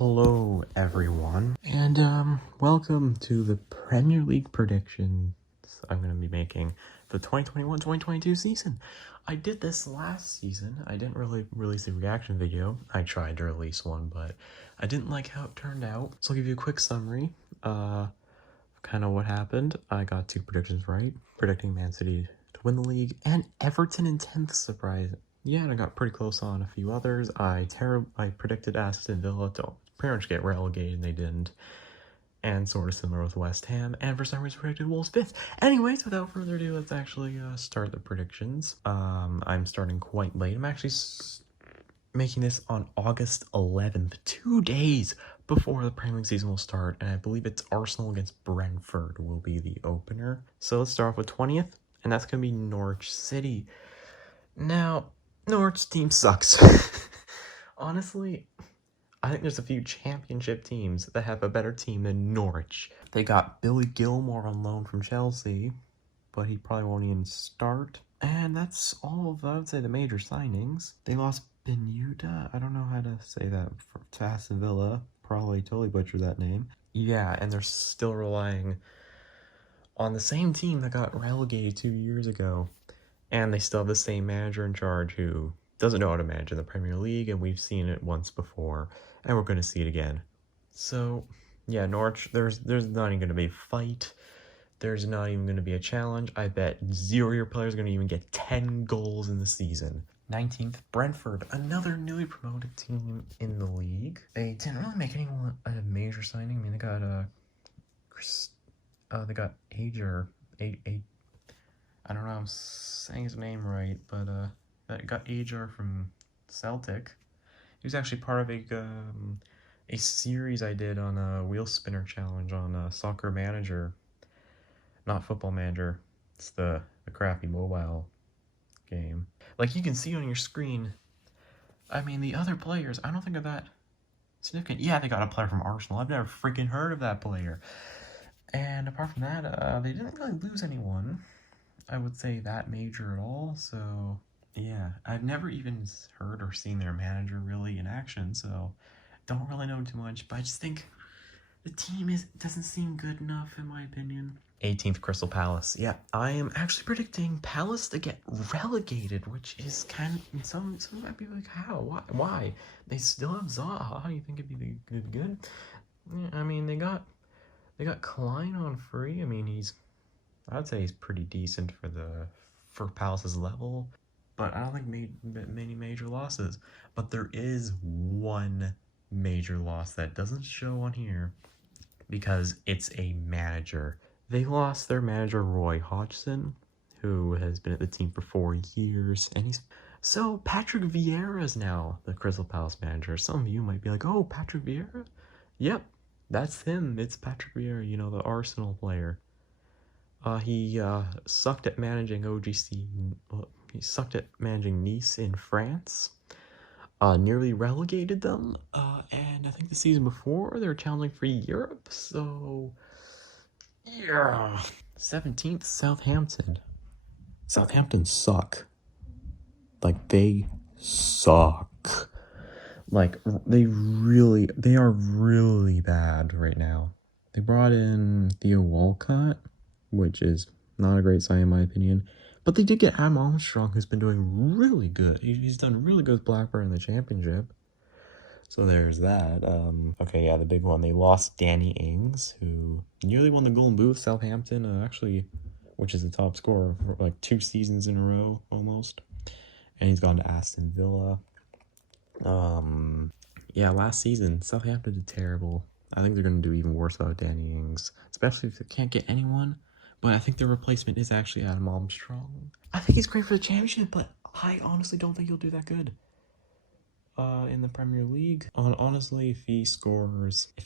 Hello, everyone, and welcome to the Premier League predictions I'm going to be making for the 2021-2022 season. I did this last season. I didn't really release a reaction video. I tried to release one, but I didn't like how it turned out. So I'll give you a quick summary. Kind of what happened. I got 2 predictions right, predicting Man City to win the league, and Everton in 10th surprise. Yeah, and I got pretty close on a few others. I predicted Aston Villa to pretty much get relegated, and they didn't. And sort of similar with West Ham, and for some reason predicted Wolves 5th. Anyways, without further ado, let's actually start the predictions. I'm starting quite late. I'm actually making this on August 11th, 2 days before the Premier League season will start, and I believe it's Arsenal against Brentford will be the opener. So let's start off with 20th, and that's going to be Norwich City. Now, Norwich team sucks. Honestly, I think there's a few championship teams that have a better team than Norwich. They got Billy Gilmore on loan from Chelsea, but he probably won't even start. And that's all of, I would say, the major signings. They lost Benuta. I don't know how to say that, to Aston Villa. Probably totally butchered that name. Yeah, and they're still relying on the same team that got relegated 2 years ago. And they still have the same manager in charge who doesn't know how to manage in the Premier League, and we've seen it once before, and we're going to see it again. So, yeah, Norwich, there's not even going to be a fight. There's not even going to be a challenge. I bet 0 of your players are going to even get 10 goals in the season. 19th, Brentford, another newly promoted team in the league. They didn't really make anyone a major signing. I mean, they got Ajer, I don't know if I'm saying his name right, but I got Ajer from Celtic. He was actually part of a series I did on a wheel spinner challenge on Soccer Manager, not Football Manager. It's the crappy mobile game. Like you can see on your screen. I mean, the other players, I don't think are that significant. Yeah, they got a player from Arsenal. I've never freaking heard of that player. And apart from that, they didn't really lose anyone, I would say, that major at all. So yeah, I've never even heard or seen their manager really in action, so don't really know too much, but I just think the team doesn't seem good enough in my opinion. 18th, Crystal Palace. Yeah, I am actually predicting Palace to get relegated, which is kind of, some might be like, how? Why? They still have Zaha. How do you think it'd be good? Yeah, I mean, they got Klein on free. I mean, I'd say he's pretty decent for Palace's level, but I don't think many major losses. But there is one major loss that doesn't show on here because it's a manager. They lost their manager, Roy Hodgson, who has been at the team for 4 years, and so Patrick Vieira is now the Crystal Palace manager. Some of you might be like, oh, Patrick Vieira? Yep, that's him. It's Patrick Vieira, the Arsenal player. He sucked at managing OGC. He sucked at managing Nice in France. Nearly relegated them. And I think the season before they were challenging for Europe. So yeah. 17th, Southampton. Southampton suck. Like they suck. Like they are really bad right now. They brought in Theo Walcott, which is not a great sign in my opinion. But they did get Adam Armstrong, who's been doing really good. He's done really good with Blackburn in the championship. So there's that. Okay, yeah, the big one. They lost Danny Ings, who nearly won the Golden Boot with Southampton, actually, which is the top scorer for like 2 seasons in a row, almost. And he's gone to Aston Villa. Yeah, last season, Southampton did terrible. I think they're going to do even worse without Danny Ings, especially if they can't get anyone. But I think their replacement is actually Adam Armstrong. I think he's great for the championship, but I honestly don't think he'll do that good in the Premier League. Honestly, if he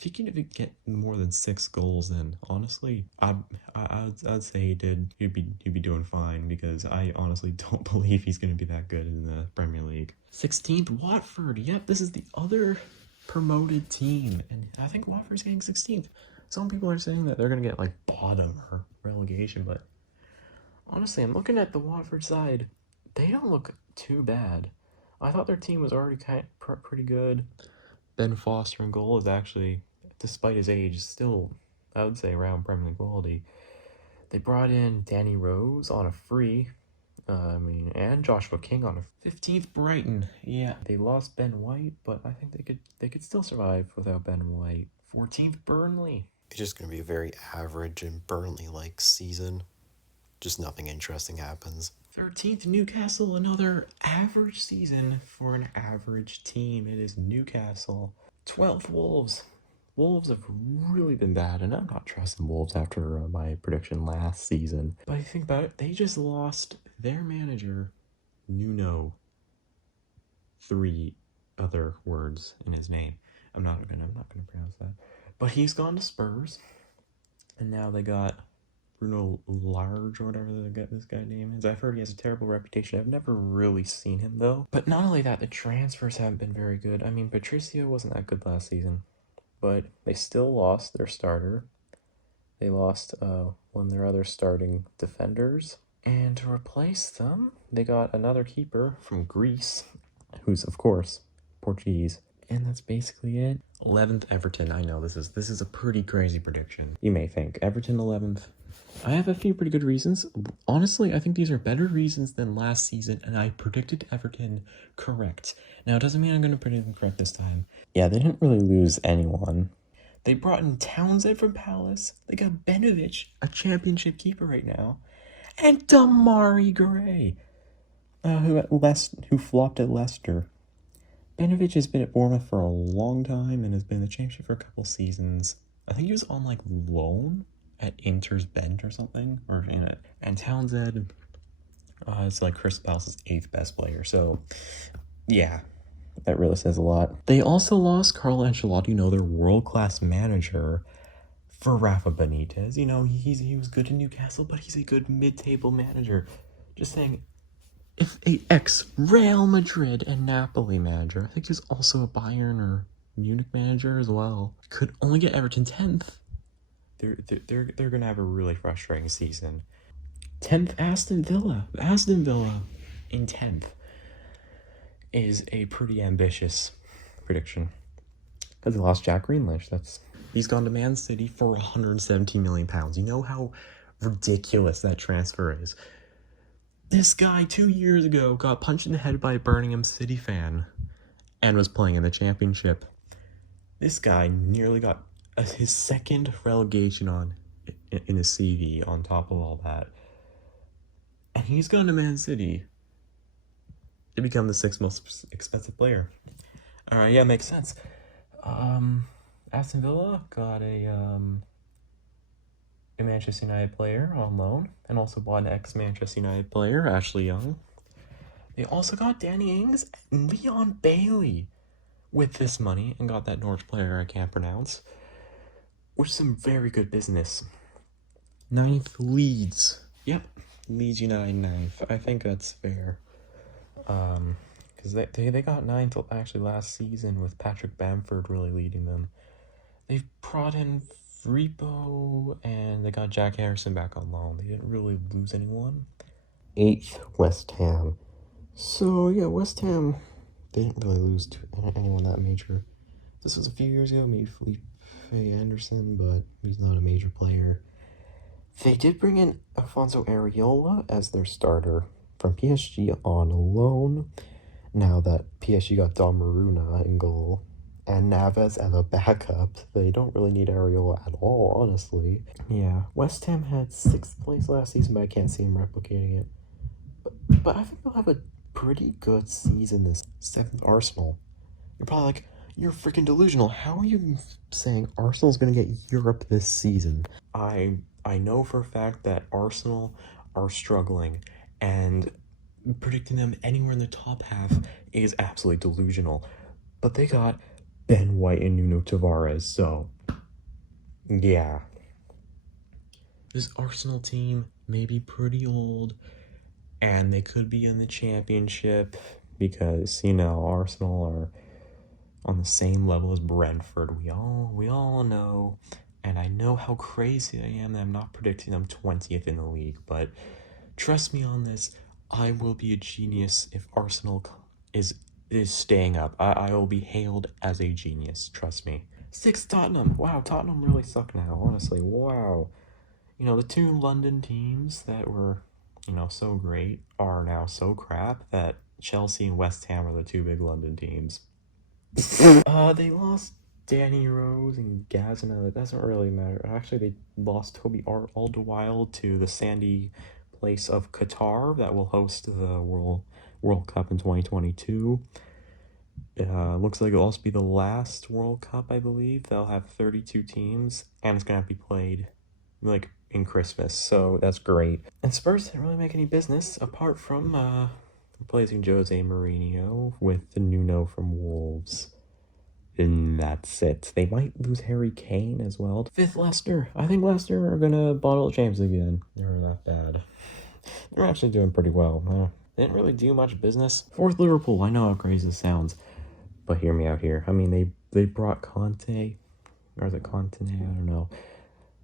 can even get more than 6 goals, then honestly, I'd say he'd be doing fine, because I honestly don't believe he's going to be that good in the Premier League. 16th, Watford. Yep, this is the other promoted team, and I think Watford's getting 16th. Some people are saying that they're going to get like bottom or relegation, but honestly, I'm looking at the Watford side. They don't look too bad. I thought their team was already pretty good. Ben Foster in goal is actually, despite his age, still, I would say, around Premier League quality. They brought in Danny Rose on a free, and Joshua King on a 15th Brighton. Yeah, they lost Ben White, but I think they could still survive without Ben White. 14th Burnley. It's just going to be a very average and Burnley-like season. Just nothing interesting happens. 13th Newcastle, another average season for an average team. It is Newcastle. 12th Wolves. Wolves have really been bad, and I'm not trusting Wolves after my prediction last season. But I think about it, they just lost their manager, Nuno. 3 other words in his name. I'm not gonna pronounce that. But he's gone to Spurs, and now they got Bruno Large or whatever this guy name is. I've heard he has a terrible reputation. I've never really seen him though. But not only that, the transfers haven't been very good. I mean, Patricio wasn't that good last season, but they still lost their starter. They lost one of their other starting defenders. And to replace them, they got another keeper from Greece, who's, of course, Portuguese. And that's basically it. 11th Everton. I know this is a pretty crazy prediction. You may think Everton 11th. I have a few pretty good reasons. Honestly, I think these are better reasons than last season, and I predicted Everton correct. Now, it doesn't mean I'm going to predict them correct this time. Yeah, they didn't really lose anyone. They brought in Townsend from Palace. They got Benovic, a championship keeper right now. And Damari Gray, who flopped at Leicester. Benovic has been at Bournemouth for a long time and has been in the championship for a couple seasons. I think he was on like loan at Inter's bench or something, and Townsend is like Chris Palace's 8th best player. So, yeah, that really says a lot. They also lost Carlo Ancelotti, their world-class manager, for Rafa Benitez. He was good in Newcastle, but he's a good mid-table manager. Just saying, if a ex-Real Madrid and Napoli manager, I think he's also a Bayern or Munich manager as well, could only get Everton 10th, they're gonna have a really frustrating season. 10th Aston Villa. Aston Villa in 10th is a pretty ambitious prediction, because they lost Jack Grealish. He's gone to Man City for 117 million pounds. You know how ridiculous that transfer is. This guy 2 years ago got punched in the head by a Birmingham City fan and was playing in the championship. This guy nearly got his second relegation in his CV on top of all that. And he's gone to Man City to become the 6th most expensive player. Alright, yeah, makes sense. Aston Villa got a Manchester United player on loan, and also bought an ex-Manchester United player, Ashley Young. They also got Danny Ings and Leon Bailey with this money, and got that Norwich player I can't pronounce, which is some very good business. 9th, Leeds. Yep, Leeds United 9th. I think that's fair. Because they got 9th actually last season with Patrick Bamford really leading them. They've brought in Fripo, and they got Jack Harrison back on loan. They didn't really lose anyone. 8th, West Ham. So, yeah, West Ham, they didn't really lose to anyone that major. This was a few years ago, maybe Felipe Anderson, but he's not a major player. They did bring in Alfonso Areola as their starter from PSG on loan. Now that PSG got Donnarumma in goal and Navas as a backup, they don't really need Areola at all, honestly. Yeah, West Ham had 6th place last season, but I can't see him replicating it. But I think they'll have a pretty good season this 7th, Arsenal. You're probably like, you're freaking delusional. How are you saying Arsenal's going to get Europe this season? I know for a fact that Arsenal are struggling, and predicting them anywhere in the top half is absolutely delusional. But they got Ben White and Nuno Tavares, so yeah. This Arsenal team may be pretty old, and they could be in the championship because, Arsenal are on the same level as Brentford. We all know, and I know how crazy I am that I'm not predicting them 20th in the league, but trust me on this, I will be a genius if Arsenal is is staying up. I will be hailed as a genius, trust me. 6 Tottenham. Wow, Tottenham really suck now, honestly. Wow. You know, the two London teams that were, you know, so great are now so crap that Chelsea and West Ham are the two big London teams. They lost Danny Rose and Gazina. That doesn't really matter. Actually, they lost Toby Alderweireld to the sandy place of Qatar that will host the World Cup in 2022. Looks like it'll also be the last World Cup, I believe. They'll have 32 teams, and it's gonna have to be played like in Christmas, so that's great. And Spurs didn't really make any business apart from replacing Jose Mourinho with the Nuno from Wolves. And that's it. They might lose Harry Kane as well. 5th, Leicester. I think Leicester are gonna bottle James again. They're not bad. They're actually doing pretty well. They didn't really do much business. 4th, Liverpool. I know how crazy this sounds, but hear me out here. I mean, they brought Conte, or is it Conte? I don't know.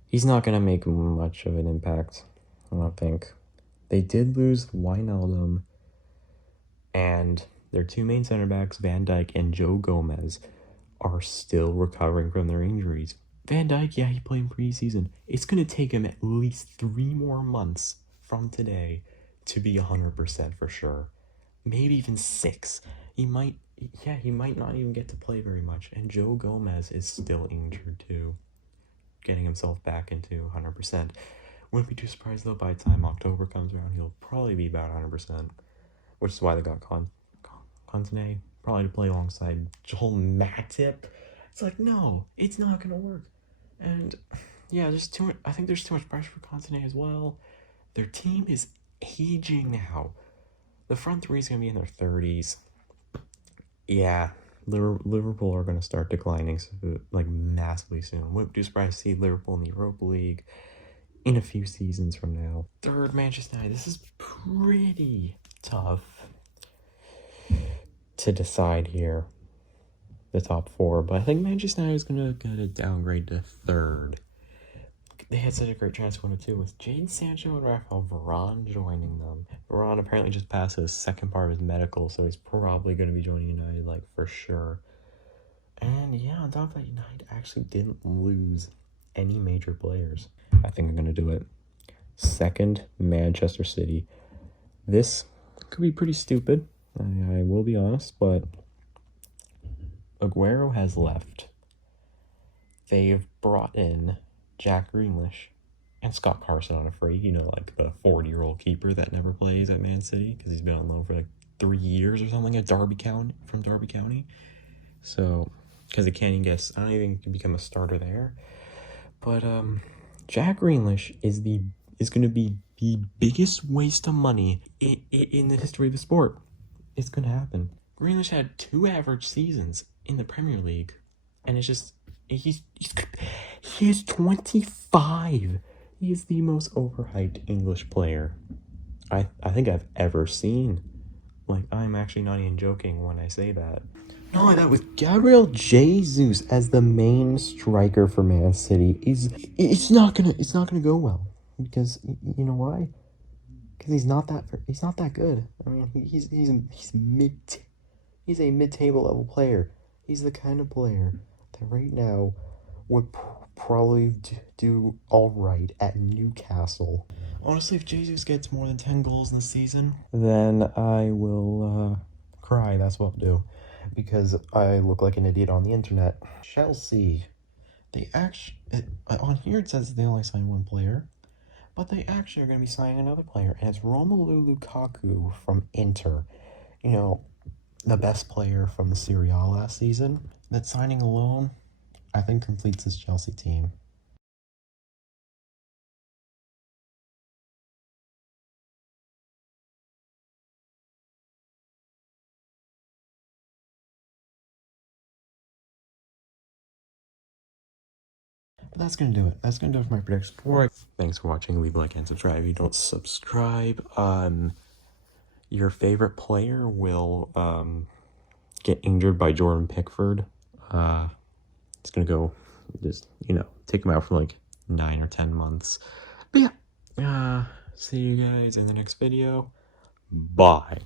He's not gonna make much of an impact, I don't think. They did lose Wijnaldum, and their two main center backs, Van Dijk and Joe Gomez, are still recovering from their injuries. Van Dijk, yeah, he played in preseason. It's gonna take him at least 3 more months from today to be 100% for sure. Maybe even 6. He might not even get to play very much. And Joe Gomez is still injured too, getting himself back into 100%. Wouldn't be too surprised though, by the time October comes around, he'll probably be about 100%, which is why they got Conte probably to play alongside Joel Matip. It's like, no, it's not gonna work. And yeah, there's too much. I think there's too much pressure for Conte as well. Their team is aging now. The front three is gonna be in their 30s. Yeah, Liverpool are gonna start declining like massively soon. Wouldn't be surprised to see Liverpool in the Europa League in a few seasons from now. 3rd, Manchester United. This is pretty tough to decide here, the top 4, but I think Manchester United is gonna get a downgrade to 3rd. They had such a great transfer window too, with Jadon Sancho and Rafael Varane joining them. Varane apparently just passed his second part of his medical, so he's probably going to be joining United, like, for sure. And yeah, on top of that, United actually didn't lose any major players. I think I'm going to do it. 2nd, Manchester City. This could be pretty stupid, I will be honest, but Aguero has left. They've brought in Jack Grealish and Scott Carson on a free, you know, like the 40-year-old keeper that never plays at Man City because he's been on loan for like 3 years or something at Derby County. So, because he can't even guess, I don't even become a starter there. But Jack Grealish is going to be the biggest waste of money in the history of the sport. It's going to happen. Grealish had 2 average seasons in the Premier League, and it's just he is 25. He is the most overhyped English player I think I've ever seen. Like, I'm actually not even joking when I say that. Not only that, with Gabriel Jesus as the main striker for Man City, it's not gonna go well, because you know why? Because he's not that good. I mean, he's a mid-table level player. He's the kind of player that right now would probably do all right at Newcastle. Honestly, if Jesus gets more than 10 goals in the season, then I will cry. That's what I'll do, because I look like an idiot on the internet. Chelsea, they actually, on here it says they only signed 1 player, but they actually are going to be signing another player, and it's Romelu Lukaku from Inter. You know, the best player from the Serie A last season. That signing alone, I think, completes this Chelsea team. But that's gonna do it. That's gonna do it for my predictions. Thanks for watching. Leave a like and subscribe if you don't subscribe. Your favorite player will get injured by Jordan Pickford. It's gonna go, just, you know, take him out for like 9 or 10 months. But yeah, see you guys in the next video. Bye.